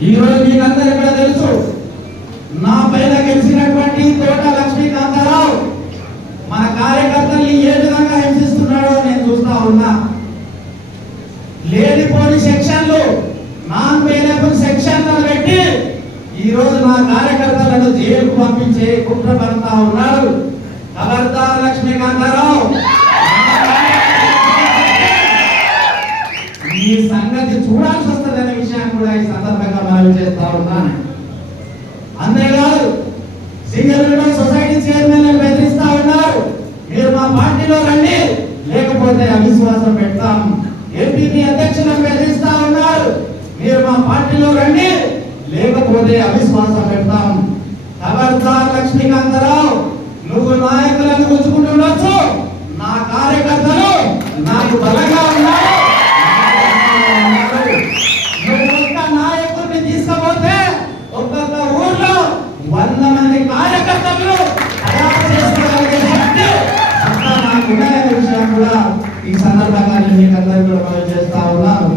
ఈ రోజు మీకు కూడా తెలుసు నా పైన గెలిచినటువంటి తోట లక్ష్మీకాంతారావు మన కార్యకర్తల్ని ఏ విధంగా హింసిస్తున్నాడో నేను చూస్తా ఉన్నా. లేనిపోని సెక్షన్లు నాన్ వేలబుల్ సెక్షన్లను పెట్టి ఈ రోజు నా కార్యకర్తలను జైలుకు పంపించే కుట్ర పడతా ఉన్నారు. ఖబర్దార్ లక్ష్మీకాంతారావు ఈ సంగతి చూడాల్సి వస్తుందనే విషయాన్ని కూడా ఈ సందర్భంగా మనవి చేస్తా ఉన్నాను అంతేకాదు సింగిల్ విండో సొసైటీ చైర్మన్ బెదిరిస్తా ఉన్నారు. మీరు మా పార్టీలో రండి లేకపోతే అవిశ్వాసం పెడతాం. ఏపీపీ అధ్యక్షులను బెదిరిస్తా ఉన్నారు. మీరు మా పార్టీలో రండి లేకపోతే అవిశ్వాసం పెడతాం. ఖబర్దార్ లక్ష్మీకాంతరావు వంద కార్యకర్తలు తయారు చేసుకోగలిగే శక్తి నాకు విషయం కూడా ఈ సందర్భంగా నేను మీకు అందరికీ కూడా మనం చేస్తా ఉన్నాను